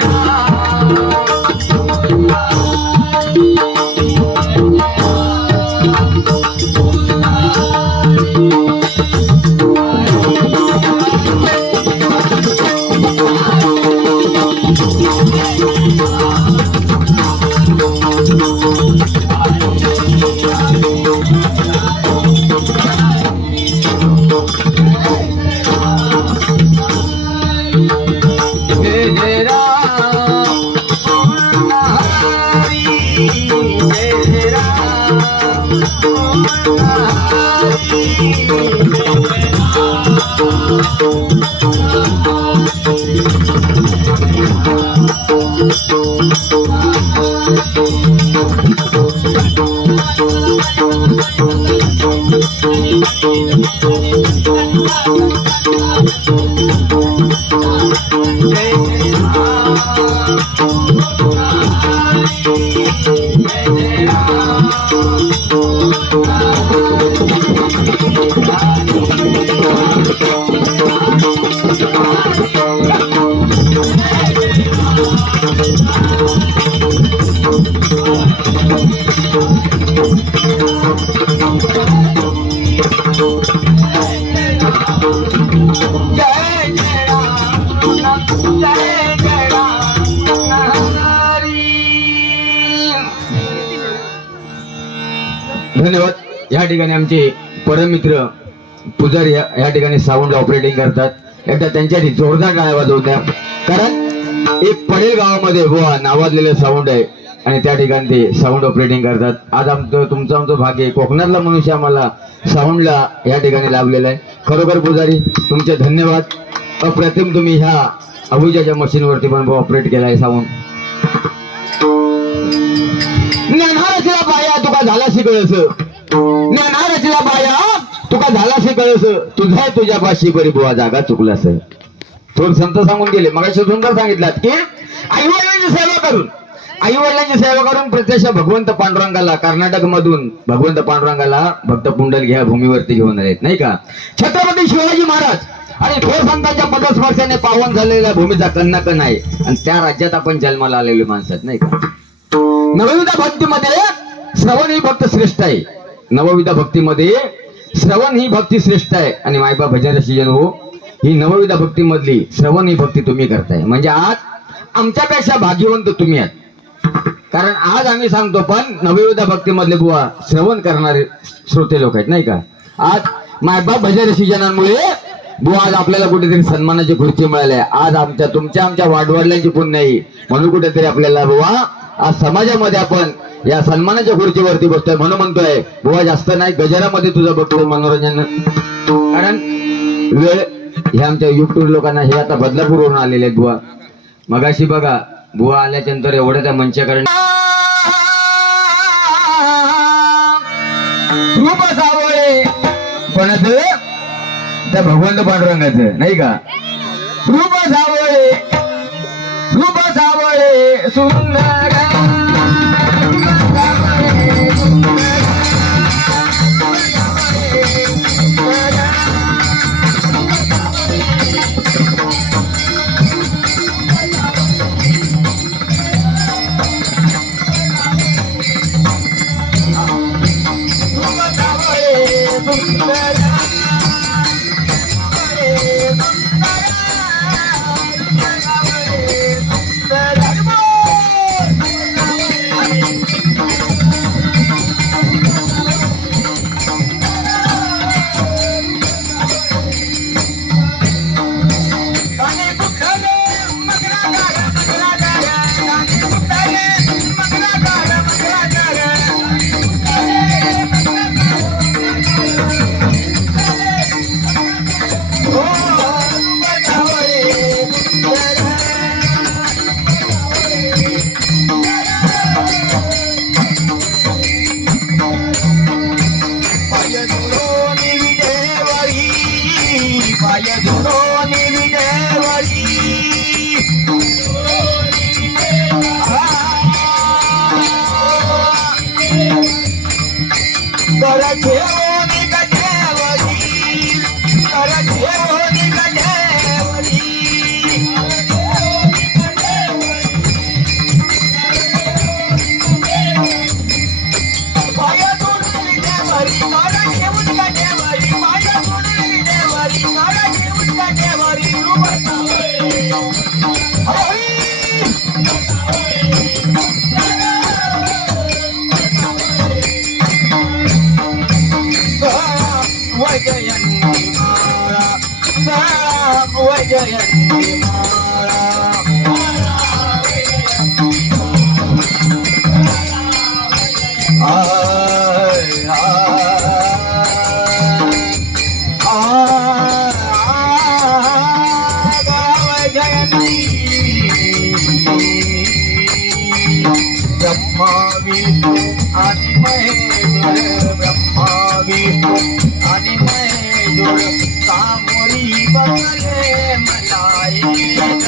Yeah. धन्यवाद. या ठिकाणी आमचे परममित्र पुजारी या ठिकाणी साऊंड ऑपरेटिंग करतात. एकदा त्यांच्यासाठी जोरदार टाळ्या वाजवत्या कारण एक पडेल गावामध्ये हो, बुवा नावाजलेलं साऊंड आहे. आणि त्या ठिकाणी ते साऊंड ऑपरेटिंग करतात. आज आमचं तुमचं आमचं भाग्य आहे. कोकणातला मनुष्य आम्हाला साऊंडला या ठिकाणी लाभलेला आहे. खरोखर पुजारी तुमचे धन्यवाद. अप्रतिम तुम्ही ह्या अभिजाच्या मशीनवरती पण ऑपरेट केलाय सांगून. ज्ञानारचला बाया तुका झाला शिकळस. ज्ञानारचला बाया तुका झाला शिकळस. तुझा तुझ्या पाशी बरी बुवा जागा चुकलास. थोर संत सांगून गेले. मग सुंदर सांगितलात की आई वडिलांची सेवा करून आई वडिलांची सेवा करून प्रत्यक्ष भगवंत पांडुरंगाला कर्नाटक मधून भगवंत पांडुरंगाला भक्त पुंडल घ्या भूमीवरती घेऊन आलेत नाही का? छत्रपती शिवाजी महाराज आणि थोर संतांच्या पदस्पर्शाने पावन झालेल्या भूमीचा कन्ना आहे आणि त्या राज्यात आपण जन्माला आलेले माणसात नाही का? नवविधा भक्तीमध्ये श्रवण ही भक्त श्रेष्ठ आहे. नवविधा भक्तीमध्ये श्रवण ही भक्ती श्रेष्ठ आहे. आणि मायबा भजन रसिजन हो ही नवविधा भक्तीमधली श्रवण ही भक्ती तुम्ही करताय. म्हणजे आज आमच्यापेक्षा भाग्यवंत तुम्ही आहात. कारण आज आम्ही सांगतो पण नवविधा भक्तीमधले बुवा श्रवण करणारे श्रोते लोक आहेत नाही का? आज मायबाप भजन रसिजनांमुळे भू आज आपल्याला कुठेतरी सन्मानाची खुर्ची मिळाली. आज आमच्या तुमच्या आमच्या वाडवडिलांची पुण्य नाही म्हणून कुठेतरी आपल्याला बुवा आज समाजामध्ये आपण या सन्मानाच्या खुर्चीवरती बसतोय म्हणून म्हणतोय. बुवा जास्त नाही गजरामध्ये तुझं बघतोय मनोरंजन. कारण वेळ हे आमच्या युट्यूब लोकांना हे आता बदलापूरवरून आलेले आहेत बुवा. मगाशी बघा बुवा आल्याच्यानंतर एवढं त्या मंचाकडे रूप सावळे. कोणाचं त्या भगवंत पांडुरंगाचं नाही का? रूप सावळे रूप सावळे सुंदर Let's आणि महेश्वर ब्रह्मा आणि महेश्वर सामोरी बसले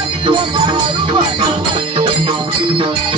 Thank you.